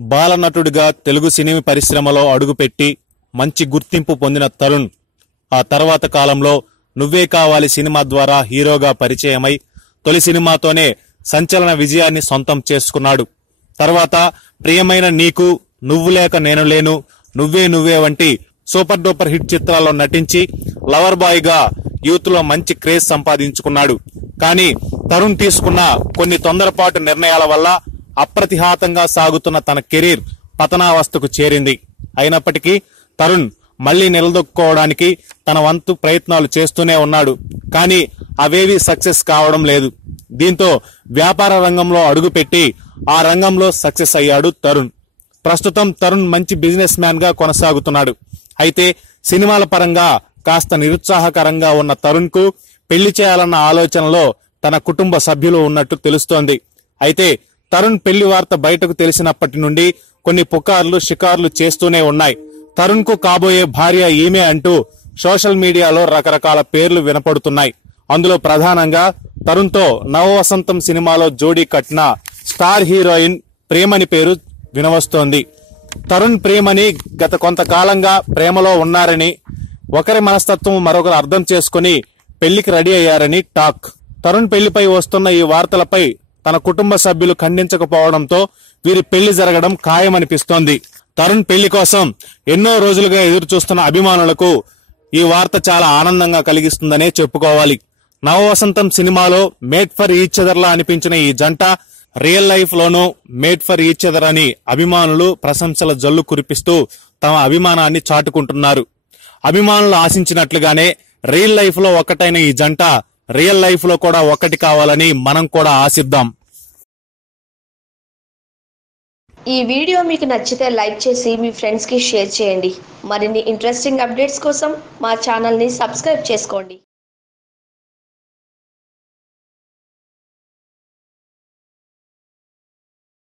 బాలనటుడిగా తెలుగు సినీ పరిశ్రమలో అడుగుపెట్టి మంచి గుర్తింపు పొందిన తరుణ్ ఆ తర్వాత కాలంలో నువ్వే కావాలి సినిమా ద్వారా హీరోగా పరిచయమై తొలి సినిమాతోనే సంచలన విజయాన్ని సొంతం చేసుకున్నాడు. తర్వాత ప్రియమైన నీకు, నువ్వు లేక నేను లేను, నువ్వే నువ్వే వంటి సూపర్ డూపర్ హిట్ చిత్రాల్లో నటించి లవర్ బాయ్ గా యూత్ లో మంచి క్రేజ్ సంపాదించుకున్నాడు. కానీ తరుణ్ తీసుకున్న కొన్ని తొందరపాటు నిర్ణయాల వల్ల అప్రతిహాతంగా సాగుతున్న తన కెరీర్ పతనావస్థకు చేరింది. అయినప్పటికీ తరుణ్ మళ్లీ నిలదొక్కుకోవడానికి తన వంతు ప్రయత్నాలు చేస్తూనే ఉన్నాడు. కానీ అవేవి సక్సెస్ కావడం లేదు. దీంతో వ్యాపార రంగంలో అడుగుపెట్టి ఆ రంగంలో సక్సెస్ అయ్యాడు తరుణ్. ప్రస్తుతం తరుణ్ మంచి బిజినెస్ మ్యాన్ గా కొనసాగుతున్నాడు. అయితే సినిమాల పరంగా కాస్త నిరుత్సాహకరంగా ఉన్న తరుణ్ కు పెళ్లి చేయాలన్న ఆలోచనలో తన కుటుంబ సభ్యులు ఉన్నట్టు తెలుస్తోంది. అయితే తరుణ్ పెళ్లి వార్త బయటకు తెలిసినప్పటి నుండి కొన్ని పుకార్లు షికార్లు చేస్తూనే ఉన్నాయి. తరుణ్ కు కాబోయే భార్య ఈమె అంటూ సోషల్ మీడియాలో రకరకాల పేర్లు వినపడుతున్నాయి. అందులో ప్రధానంగా తరుణ్ తో నవవసంతం సినిమాలో జోడీ కట్టిన స్టార్ హీరోయిన్ ప్రేమని పేరు వినవస్తోంది. తరుణ్ ప్రేమని గత కొంతకాలంగా ప్రేమలో ఉన్నారని, ఒకరి మనస్తత్వం మరొకరు అర్థం చేసుకుని పెళ్లికి రెడీ అయ్యారని టాక్. తరుణ్ పెళ్లిపై వస్తున్న ఈ వార్తలపై తన కుటుంబ సభ్యులు ఖండించకపోవడంతో వీరి పెళ్లి జరగడం ఖాయమనిపిస్తోంది. తరుణ్ పెళ్లి కోసం ఎన్నో రోజులుగా ఎదురు చూస్తున్న అభిమానులకు ఈ వార్త చాలా ఆనందంగా కలిగిస్తుందనే చెప్పుకోవాలి. నవవసంతం సినిమాలో మేడ్ ఫర్ ఈచ్ అదర్ లా అనిపించిన ఈ జంట రియల్ లైఫ్ లోనూ మేడ్ ఫర్ ఈచ్ అదర్ అని అభిమానులు ప్రశంసల జల్లు కురిపిస్తూ తమ అభిమానాన్ని చాటుకుంటున్నారు. అభిమానులు ఆశించినట్లుగానే రియల్ లైఫ్ లో ఒకటైన ఈ జంట రియల్ లైఫ్ లో కూడా ఒకటి కావాలని మనం కూడా ఆశిద్దాం. ఈ వీడియో మీకు నచ్చితే లైక్ చేసి మీ ఫ్రెండ్స్ కి షేర్ చేయండి. మరిన్ని ఇంట్రెస్టింగ్ అప్డేట్స్ కోసం మా ఛానల్ ని సబ్స్క్రైబ్ చేసుకోండి.